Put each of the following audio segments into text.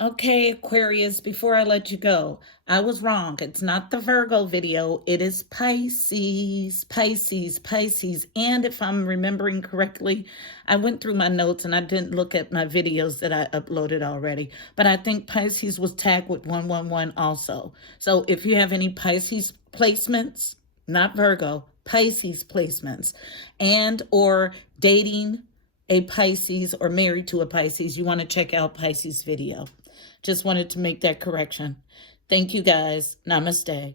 Okay, Aquarius, before I let you go, I was wrong. It's not the Virgo video. It is Pisces, Pisces, Pisces. And if I'm remembering correctly, I went through my notes and I didn't look at my videos that I uploaded already. But I think Pisces was tagged with 111 also. So if you have any Pisces placements, not Virgo, Pisces placements, and or dating a Pisces or married to a Pisces, you want to check out Pisces video. Just wanted to make that correction. Thank you guys. Namaste.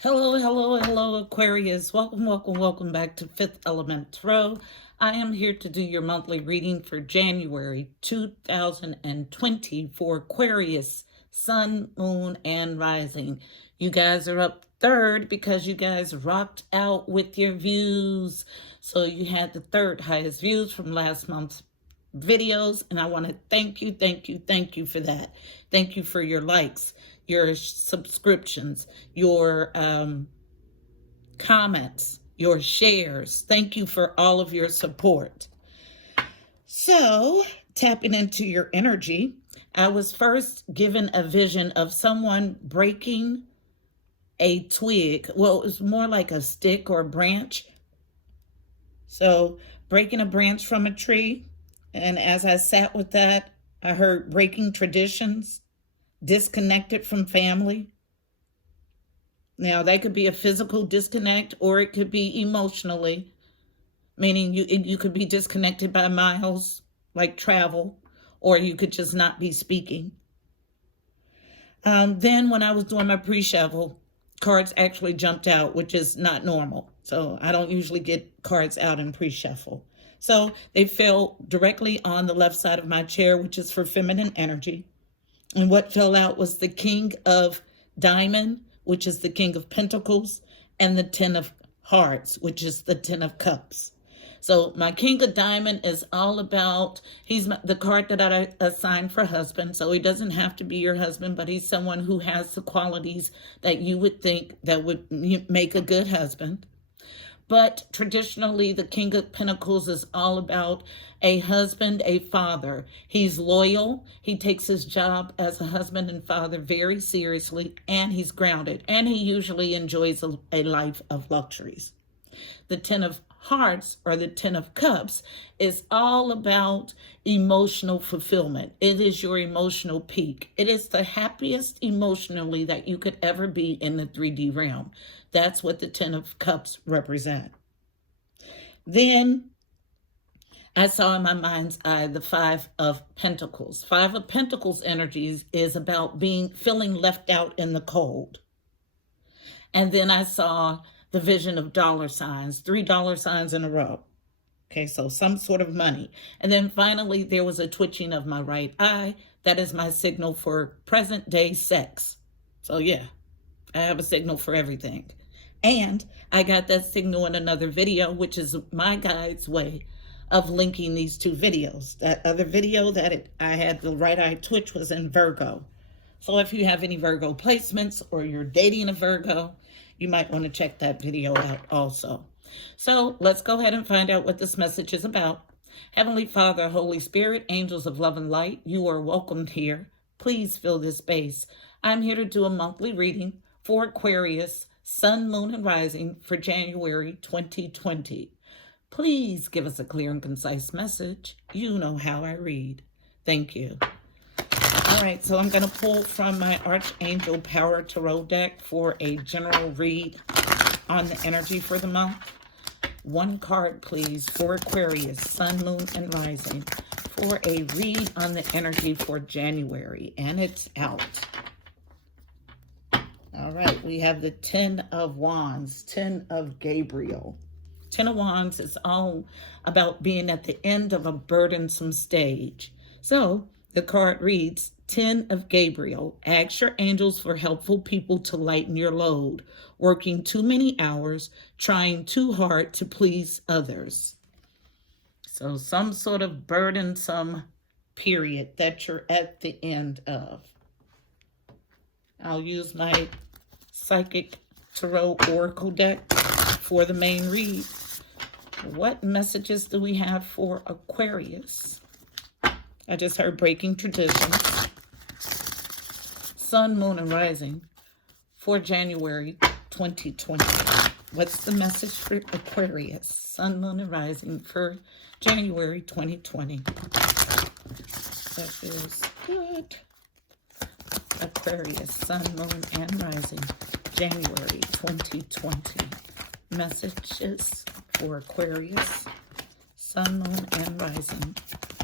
Hello, hello, hello, Aquarius. Welcome, welcome, welcome back to Fifth Element Tarot. I am here to do your monthly reading for January 2020 for Aquarius, Sun, Moon, and Rising. You guys are up third because you guys rocked out with your views. So you had the third highest views from last month's videos, and I want to thank you for that. Thank you for your likes, your subscriptions, your comments, your shares. Thank you for all of your support. So, tapping into your energy, I was first given a vision of someone breaking a twig. Well, it was more like a stick or a branch. So, breaking a branch from a tree. And as I sat with that, I heard breaking traditions, disconnected from family. Now, that could be a physical disconnect, or it could be emotionally, meaning you could be disconnected by miles, like travel, or you could just not be speaking. Then when I was doing my pre-shuffle, cards actually jumped out, which is not normal. So I don't usually get cards out in pre-shuffle. So they fell directly on the left side of my chair, which is for feminine energy. And what fell out was the King of Diamond, which is the King of Pentacles, and the Ten of Hearts, which is the Ten of Cups. So my King of Diamond is all about, he's the card that I assigned for husband. So he doesn't have to be your husband, but he's someone who has the qualities that you would think that would make a good husband. But traditionally, the King of Pentacles is all about a husband, a father. He's loyal. He takes his job as a husband and father very seriously, and he's grounded. And he usually enjoys a life of luxuries. The Ten of Hearts, or the Ten of Cups, is all about emotional fulfillment. It is your emotional peak. It is the happiest emotionally that you could ever be in the 3D realm. That's what the Ten of Cups represent. Then I saw in my mind's eye the Five of Pentacles. Five of Pentacles energies is about feeling left out in the cold. And then I saw the vision of dollar signs, $3 in a row. Okay, so some sort of money. And then finally, there was a twitching of my right eye. That is my signal for present day sex. So yeah, I have a signal for everything. And I got that signal in another video, which is my guide's way of linking these two videos. That other video that I had the right eye twitch was in Virgo. So if you have any Virgo placements or you're dating a Virgo, you might want to check that video out also. So let's go ahead and find out what this message is about. Heavenly Father, Holy Spirit, angels of love and light, you are welcomed here. Please fill this space. I'm here to do a monthly reading for Aquarius, Sun, Moon, and Rising for January 2020. Please give us a clear and concise message. You know how I read. Thank you. All right, so I'm going to pull from my Archangel Power Tarot deck for a general read on the energy for the month. One card, please, for Aquarius, Sun, Moon, and Rising for a read on the energy for January. And it's out. All right, we have the Ten of Wands, Ten of Gabriel. Ten of Wands is all about being at the end of a burdensome stage. So the card reads, Ten of Gabriel, ask your angels for helpful people to lighten your load, working too many hours, trying too hard to please others. So some sort of burdensome period that you're at the end of. I'll use my Psychic Tarot Oracle deck for the main read. What messages do we have for Aquarius? I just heard breaking traditions. Sun, Moon, and Rising for January 2020. What's the message for Aquarius? Sun, Moon, and Rising for January 2020. That feels good. Aquarius, Sun, Moon, and Rising, January 2020. Messages for Aquarius, Sun, Moon, and Rising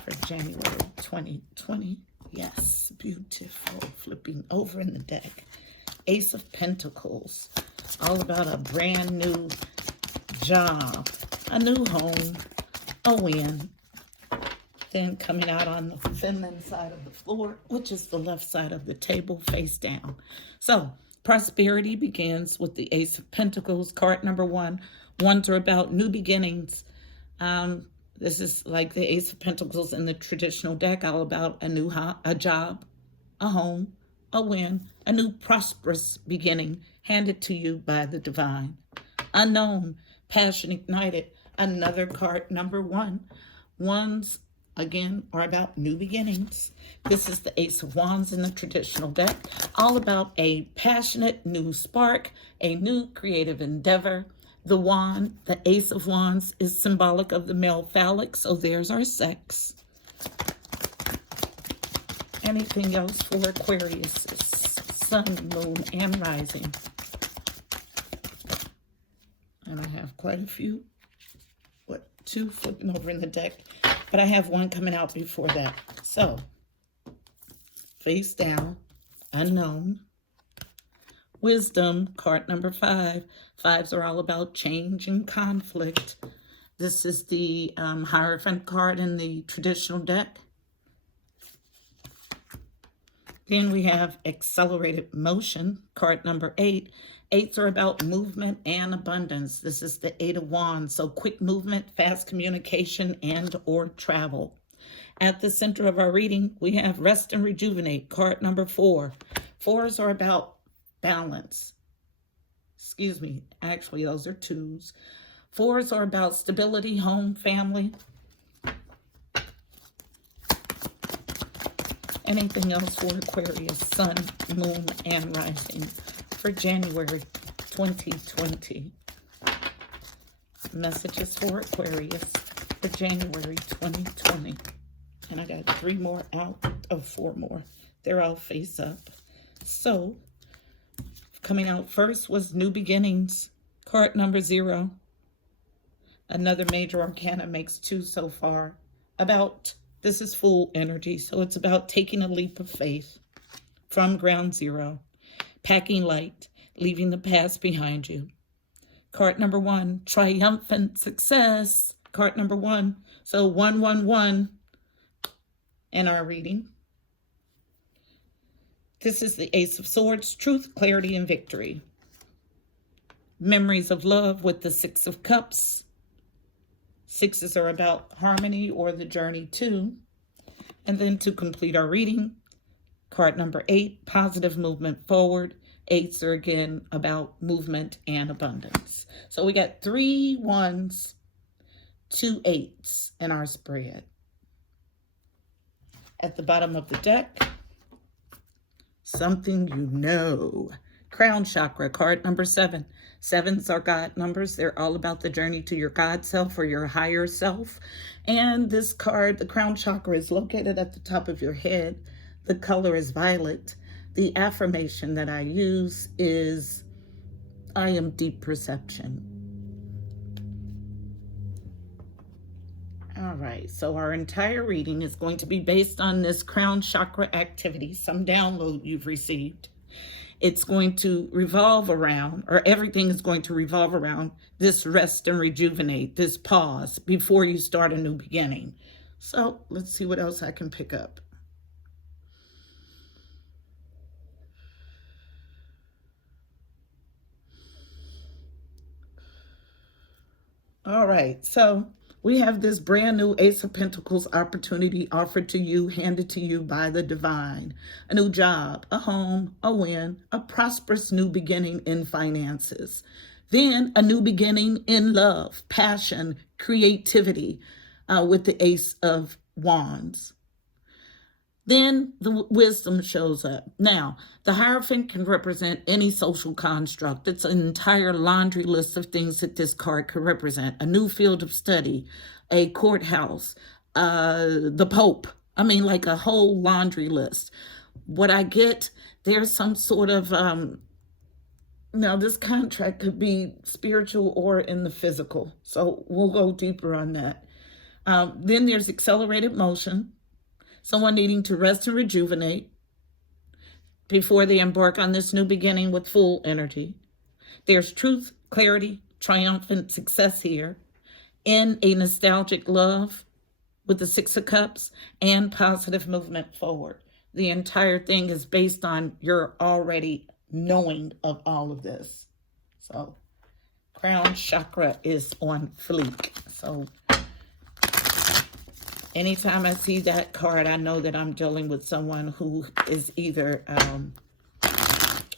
for January 2020. Yes, beautiful. Flipping over in the deck. Ace of Pentacles. All about a brand new job, a new home, a win. Then coming out on the feminine side of the floor, which is the left side of the table, face down. So, prosperity begins with the Ace of Pentacles, card number 1. Ones are about new beginnings. This is like the Ace of Pentacles in the traditional deck, all about a job, a home, a win, a new prosperous beginning handed to you by the divine. Unknown, passion ignited, another card number 1. Ones, again, are about new beginnings. This is the Ace of Wands in the traditional deck, all about a passionate new spark, a new creative endeavor. The wand, the Ace of Wands, is symbolic of the male phallic, so there's our sex. Anything else for Aquarius? Sun, Moon, and Rising. And I have quite a few. Two flipping over in the deck, but I have one coming out before that. So, face down, unknown. Wisdom, card number 5. 5s are all about change and conflict. This is the Hierophant card in the traditional deck. Then we have accelerated motion, card number 8. 8s are about movement and abundance. This is the 8 of Wands, so quick movement, fast communication, and or travel. At the center of our reading, we have rest and rejuvenate, card number 4. 4s are about balance. Excuse me, actually those are 2s. 4s are about stability, home, family. Anything else for Aquarius, Sun, Moon, and Rising for January 2020? Messages for Aquarius for January 2020. And I got 3 more out of 4 more. They're all face up. So, coming out first was New Beginnings, card number 0. Another major arcana, makes 2 so far. This is full energy, so it's about taking a leap of faith from ground zero, packing light, leaving the past behind you. Card number 1, Triumphant Success, card number 1. So 111 in our reading. This is the Ace of Swords, Truth, Clarity, and Victory. Memories of Love with the 6 of Cups. 6s are about harmony or the journey to. And then to complete our reading, card number 8, Positive Movement Forward. 8s are again about movement and abundance. So we got 3 1s, 2 8s in our spread. At the bottom of the deck, something you know. Crown Chakra, card number 7. 7s are God numbers. They're all about the journey to your God self or your higher self. And this card, the Crown Chakra, is located at the top of your head. The color is violet. The affirmation that I use is, I am deep perception. All right, so our entire reading is going to be based on this Crown Chakra activity, some download you've received. It's going to revolve around, or everything is going to revolve around this rest and rejuvenate, this pause before you start a new beginning. So let's see what else I can pick up. All right, so we have this brand new Ace of Pentacles opportunity offered to you, handed to you by the divine. A new job, a home, a win, a prosperous new beginning in finances. Then a new beginning in love, passion, creativity with the Ace of Wands. Then the wisdom shows up. Now, the Hierophant can represent any social construct. It's an entire laundry list of things that this card could represent. A new field of study, a courthouse, the Pope. I mean, like a whole laundry list. What I get, there's some sort of, now this contract could be spiritual or in the physical. So we'll go deeper on that. Then there's accelerated motion. Someone needing to rest and rejuvenate before they embark on this new beginning with full energy. There's truth, clarity, triumphant success here, in a nostalgic love with the Six of Cups, and positive movement forward. The entire thing is based on your already knowing of all of this. So crown chakra is on fleek. So anytime I see that card, I know that I'm dealing with someone who is either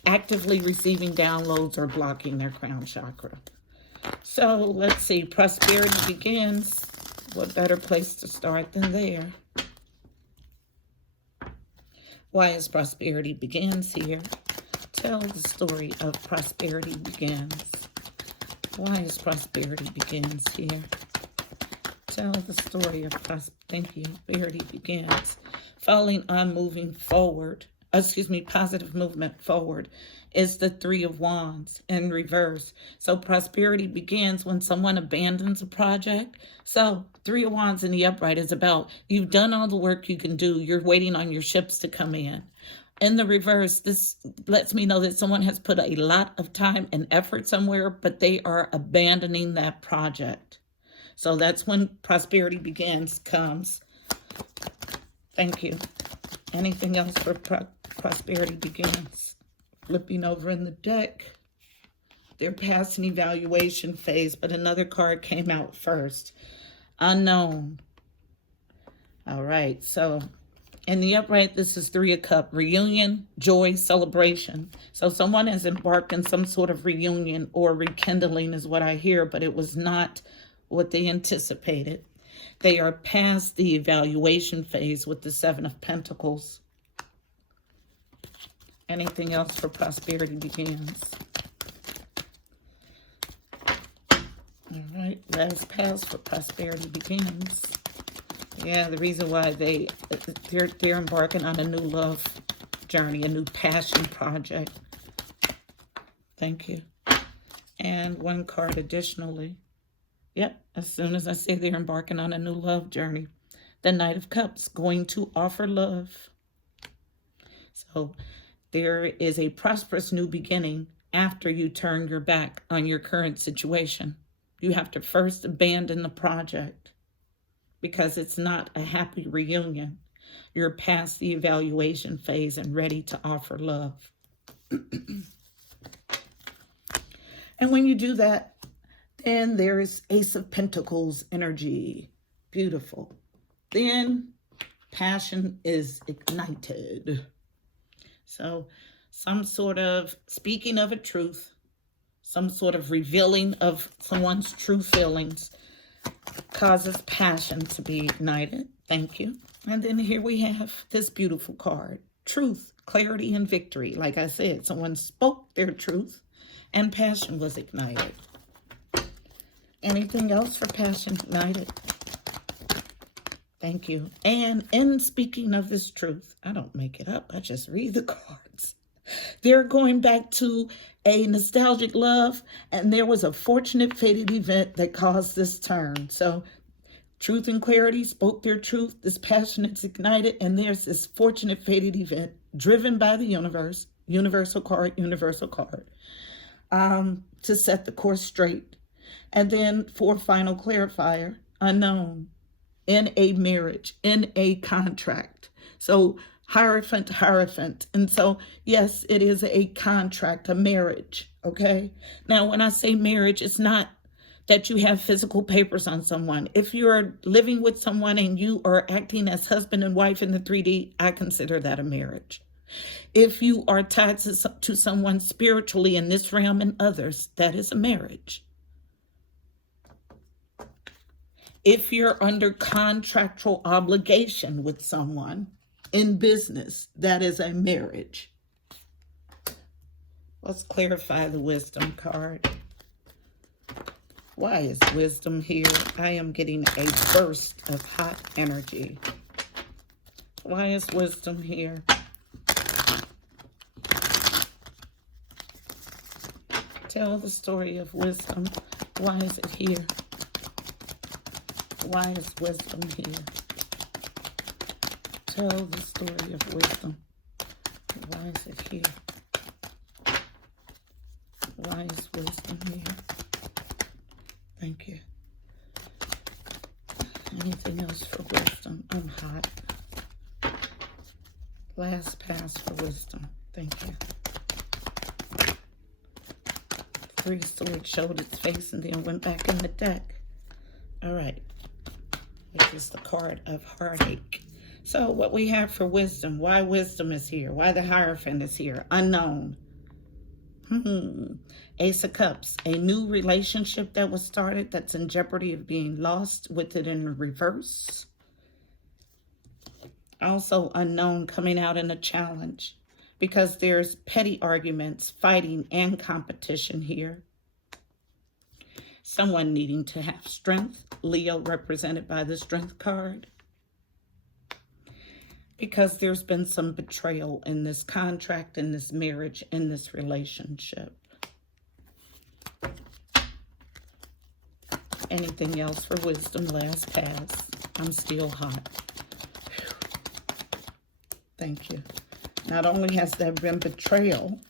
actively receiving downloads or blocking their crown chakra. So let's see, prosperity begins. What better place to start than there? Why is prosperity begins here? Tell the story of prosperity begins. Why is prosperity begins here? Tell the story of prosperity begins. Falling on moving forward, positive movement forward is the Three of Wands in reverse. So prosperity begins when someone abandons a project. So Three of Wands in the upright is about you've done all the work you can do. You're waiting on your ships to come in. In the reverse, this lets me know that someone has put a lot of time and effort somewhere, but they are abandoning that project. So that's when prosperity begins comes. Thank you. Anything else for prosperity begins? Flipping over in the deck. They're past an evaluation phase, but another card came out first. Unknown. All right, so in the upright, this is Three of Cups. Reunion, joy, celebration. So someone has embarked in some sort of reunion or rekindling is what I hear, but it was not what they anticipated. They are past the evaluation phase with the Seven of Pentacles. Anything else for prosperity begins? All right, last pass for prosperity begins. Yeah, the reason why they're embarking on a new love journey, a new passion project. Thank you. And one card additionally. Yep, as soon as I say they're embarking on a new love journey, the Knight of Cups, going to offer love. So there is a prosperous new beginning after you turn your back on your current situation. You have to first abandon the project because it's not a happy reunion. You're past the evaluation phase and ready to offer love. And when you do that, then there is Ace of Pentacles energy. Beautiful. Then passion is ignited. So some sort of speaking of a truth, some sort of revealing of someone's true feelings causes passion to be ignited. Thank you. And then here we have this beautiful card. Truth, clarity, and victory. Like I said, someone spoke their truth and passion was ignited. Anything else for passion ignited? Thank you. And in speaking of this truth, I don't make it up. I just read the cards. They're going back to a nostalgic love, and there was a fortunate fated event that caused this turn. So truth and clarity spoke their truth. This passion is ignited, and there's this fortunate fated event driven by the universe, universal card, to set the course straight. And then for final clarifier, unknown, in a marriage, in a contract. So Hierophant. And so, yes, it is a contract, a marriage, okay? Now, when I say marriage, it's not that you have physical papers on someone. If you're living with someone and you are acting as husband and wife in the 3D, I consider that a marriage. If you are tied to someone spiritually in this realm and others, that is a marriage. If you're under contractual obligation with someone, in business, that is a marriage. Let's clarify the wisdom card. Why is wisdom here? I am getting a burst of hot energy. Why is wisdom here? Tell the story of wisdom. Why is it here? Why is wisdom here? Tell the story of wisdom. Why is it here? Why is wisdom here? Thank you. Anything else for wisdom? I'm hot. Last pass for wisdom. Thank you. Three of Swords showed its face and then went back in the deck. All right. Which is the card of heartache. So what we have for wisdom, why wisdom is here, why the Hierophant is here, unknown. Ace of Cups, a new relationship that was started that's in jeopardy of being lost, with it in reverse. Also unknown, coming out in a challenge, because there's petty arguments, fighting, and competition here. Someone needing to have strength, Leo represented by the Strength card. Because there's been some betrayal in this contract, in this marriage, in this relationship. Anything else for wisdom? Last pass. I'm still hot. Thank you. Not only has there been betrayal,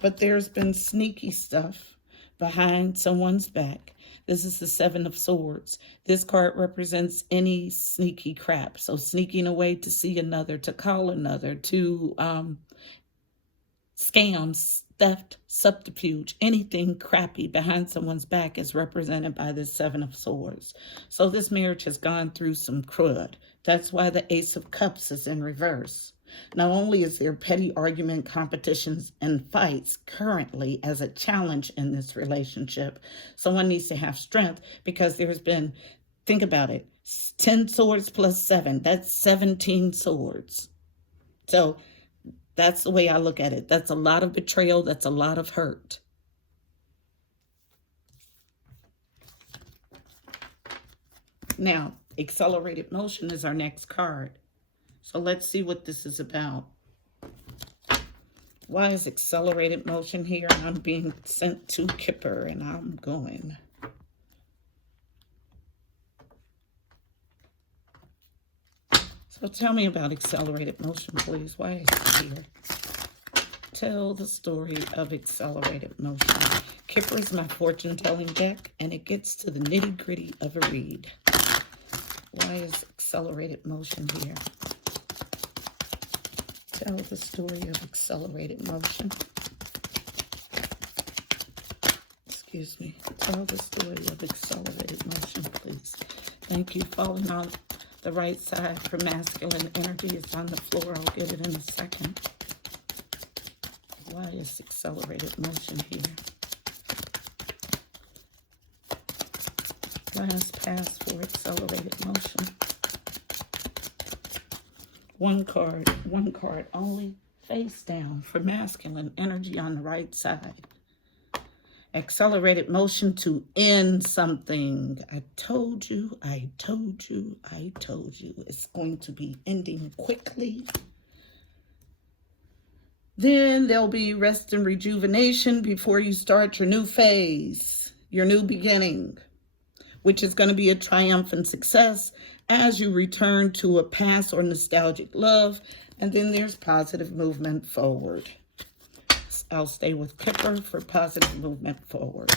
but there's been sneaky stuff behind someone's back. This is the Seven of Swords. This card represents any sneaky crap. So sneaking away to see another, to call another, to scams, theft, subterfuge, anything crappy behind someone's back is represented by this Seven of Swords. So this marriage has gone through some crud. That's why the Ace of Cups is in reverse. Not only is there petty argument, competitions, and fights currently as a challenge in this relationship, someone needs to have strength, because there's been, think about it, 10 swords plus 7, that's 17 swords. So that's the way I look at it. That's a lot of betrayal. That's a lot of hurt. Now, accelerated motion is our next card. So let's see what this is about. Why is accelerated motion here? I'm being sent to Kipper and I'm going. So tell me about accelerated motion, please. Why is it here? Tell the story of accelerated motion. Kipper is my fortune-telling deck, and it gets to the nitty-gritty of a read. Why is accelerated motion here? Tell the story of accelerated motion. Excuse me. Tell the story of accelerated motion, please. Thank you. Falling on the right side for masculine energy is on the floor. I'll get it in a second. Why is accelerated motion here? Last pass for accelerated motion. One card only, face down for masculine energy on the right side. Accelerated motion to end something. I told you. It's going to be ending quickly. Then there'll be rest and rejuvenation before you start your new phase, your new beginning, which is going to be a triumphant success as you return to a past or nostalgic love. And then there's positive movement forward. I'll stay with Kipper for positive movement forward.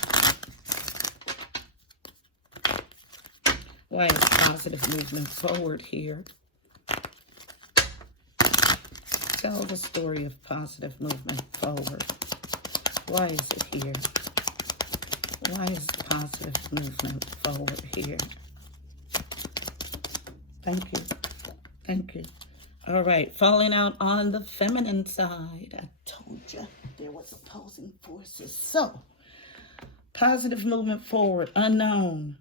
Why is positive movement forward here? Tell the story of positive movement forward. Why is it here? Why is positive movement forward here? Thank you. Thank you. All right. Falling out on the feminine side. I told you there was opposing forces. So, positive movement forward. Unknown.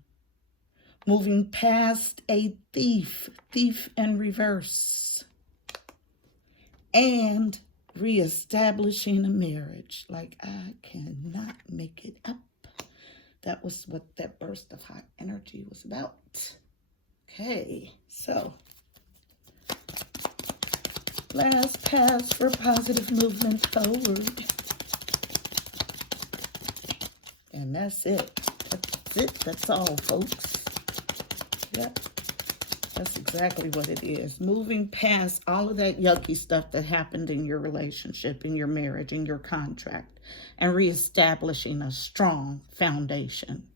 Moving past a thief. Thief in reverse. and reestablishing a marriage. Like, I cannot make it up. That was what that burst of hot energy was about. Okay, so last pass for positive movement forward. And that's it. That's it. That's all, folks. Yep. That's exactly what it is. Moving past all of that yucky stuff that happened in your relationship, in your marriage, in your contract, and reestablishing a strong foundation.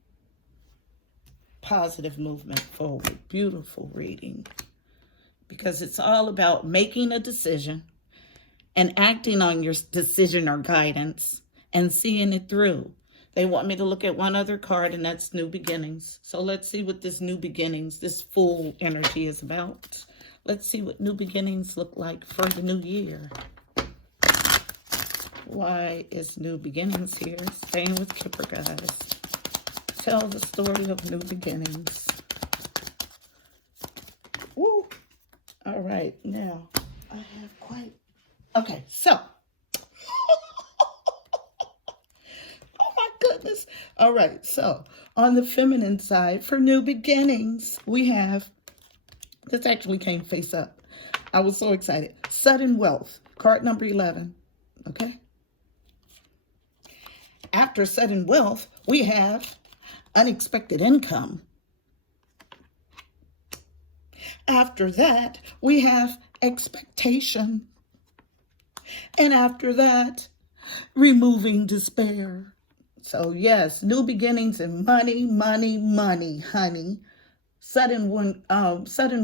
Positive movement forward. Beautiful reading. Because it's all about making a decision and acting on your decision or guidance and seeing it through. They want me to look at one other card, and that's New Beginnings. So let's see what this New Beginnings, this full energy is about. Let's see what New Beginnings look like for the new year. Why is New Beginnings here? Staying with Kipper, guys. Tell the story of New Beginnings. Woo! All right, now I have quite... Okay, so... Goodness. All right, so on the feminine side, for New Beginnings, we have, this actually came face up. I was so excited. Sudden Wealth, card number 11, okay? After Sudden Wealth, we have Unexpected Income. After that, we have Expectation. And after that, Removing Despair. So yes, new beginnings and money, money, money, honey. Sudden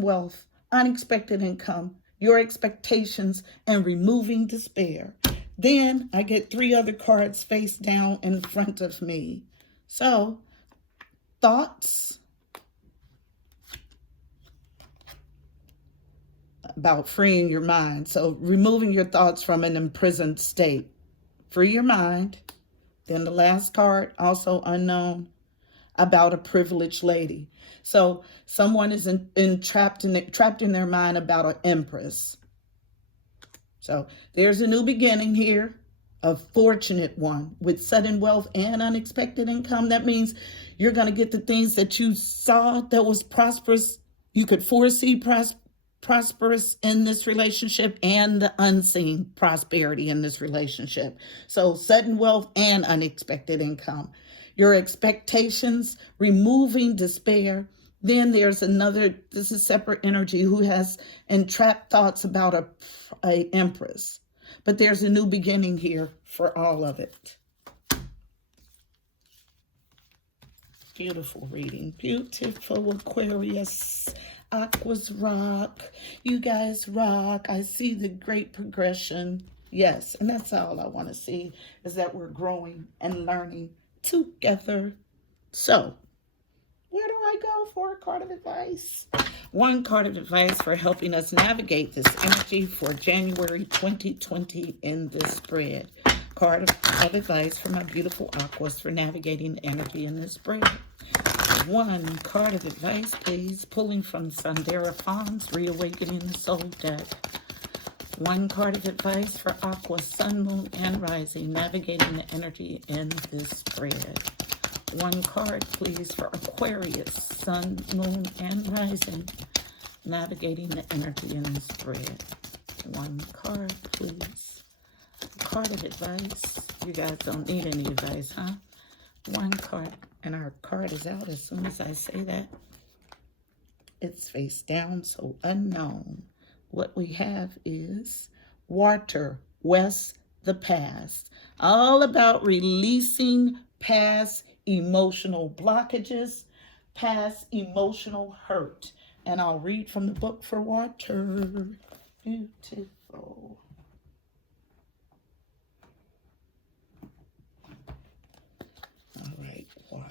wealth, unexpected income, your expectations, and removing despair. Then I get 3 other cards face down in front of me. So, thoughts about freeing your mind. So, removing your thoughts from an imprisoned state. Free your mind. Then the last card, also unknown, about a privileged lady. So someone is trapped in their mind about an empress. So there's a new beginning here, a fortunate one with sudden wealth and unexpected income. That means you're going to get the things that you saw that was prosperous. You could foresee prosperous in this relationship and the unseen prosperity in this relationship. So sudden wealth and unexpected income. Your expectations, removing despair. Then there's another, this is separate energy, who has entrapped thoughts about a empress. But there's a new beginning here for all of it. Beautiful reading. Beautiful, Aquarius. Aquas rock. You guys rock. I see the great progression. Yes, and that's all I want to see, is that we're growing and learning together. So, where do I go for a card of advice? One card of advice for helping us navigate this energy for January 2020 in this spread. Card of advice for my beautiful Aquas for navigating the energy in this spread. One card of advice, please, pulling from Sundara Fawn's Reawakening the Soul deck. One card of advice for Aqua, Sun, Moon, and Rising, navigating the energy in this spread. One card, please, for Aquarius, Sun, Moon, and Rising, navigating the energy in this spread. One card, please. Card of advice. You guys don't need any advice, huh? One card. And our card is out as soon as I say that. It's face down, so unknown. What we have is Water, West, the Past. All about releasing past emotional blockages, past emotional hurt. And I'll read from the book for Water. Beautiful. All right, water.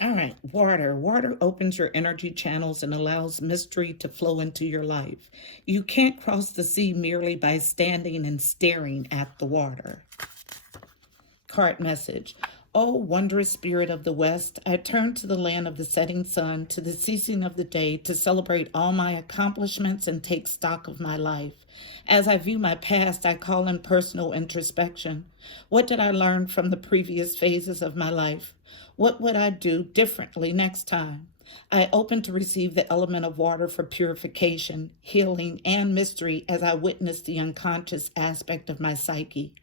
All right, water. Water opens your energy channels and allows mystery to flow into your life. You can't cross the sea merely by standing and staring at the water. Card message. Oh, wondrous spirit of the West, I turn to the land of the setting sun, to the ceasing of the day, to celebrate all my accomplishments and take stock of my life. As I view my past, I call in personal introspection. What did I learn from the previous phases of my life? What would I do differently next time? I open to receive the element of water for purification, healing, and mystery as I witness the unconscious aspect of my psyche.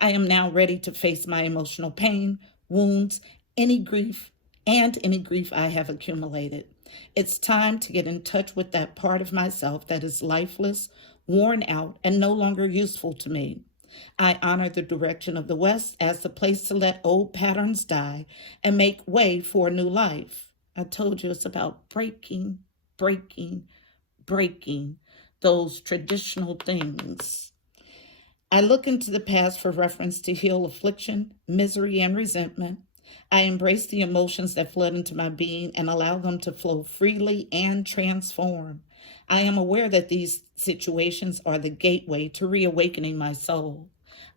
I am now ready to face my emotional pain, wounds, any grief I have accumulated. It's time to get in touch with that part of myself that is lifeless, worn out, and no longer useful to me. I honor the direction of the West as the place to let old patterns die and make way for a new life. I told you it's about breaking those traditional things. I look into the past for reference to heal affliction, misery, and resentment. I embrace the emotions that flood into my being and allow them to flow freely and transform. I am aware that these situations are the gateway to reawakening my soul.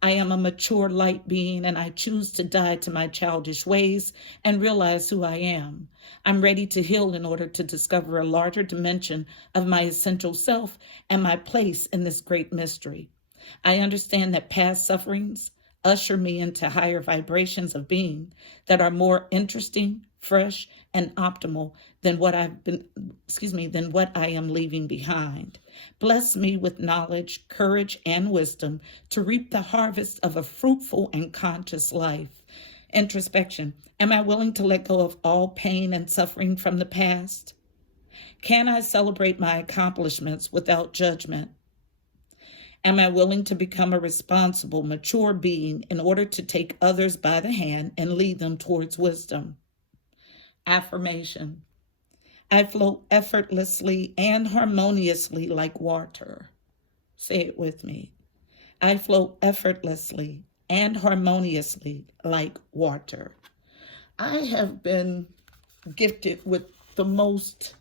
I am a mature light being, and I choose to die to my childish ways and realize who I am. I'm ready to heal in order to discover a larger dimension of my essential self and my place in this great mystery. I understand that past sufferings usher me into higher vibrations of being that are more interesting, fresh, and optimal than what I am leaving behind. Bless me with knowledge, courage, and wisdom to reap the harvest of a fruitful and conscious life. Introspection. Am I willing to let go of all pain and suffering from the past? Can I celebrate my accomplishments without judgment? Am I willing to become a responsible, mature being in order to take others by the hand and lead them towards wisdom? Affirmation. I flow effortlessly and harmoniously like water. Say it with me. I flow effortlessly and harmoniously like water. I have been gifted with the most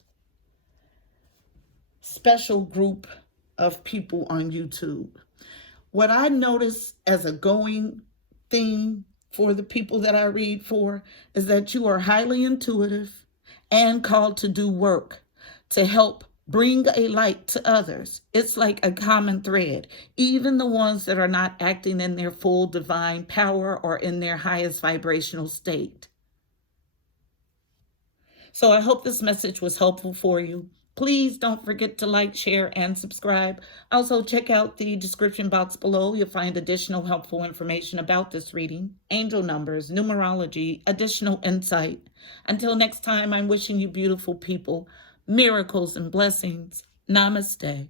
special group of people on YouTube. What I notice as a going theme for the people that I read for is that you are highly intuitive and called to do work to help bring a light to others. It's like a common thread. Even the ones that are not acting in their full divine power or in their highest vibrational state. So I hope this message was helpful for you. Please don't forget to like, share, and subscribe. Also, check out the description box below. You'll find additional helpful information about this reading, angel numbers, numerology, additional insight. Until next time, I'm wishing you beautiful people, miracles and blessings. Namaste.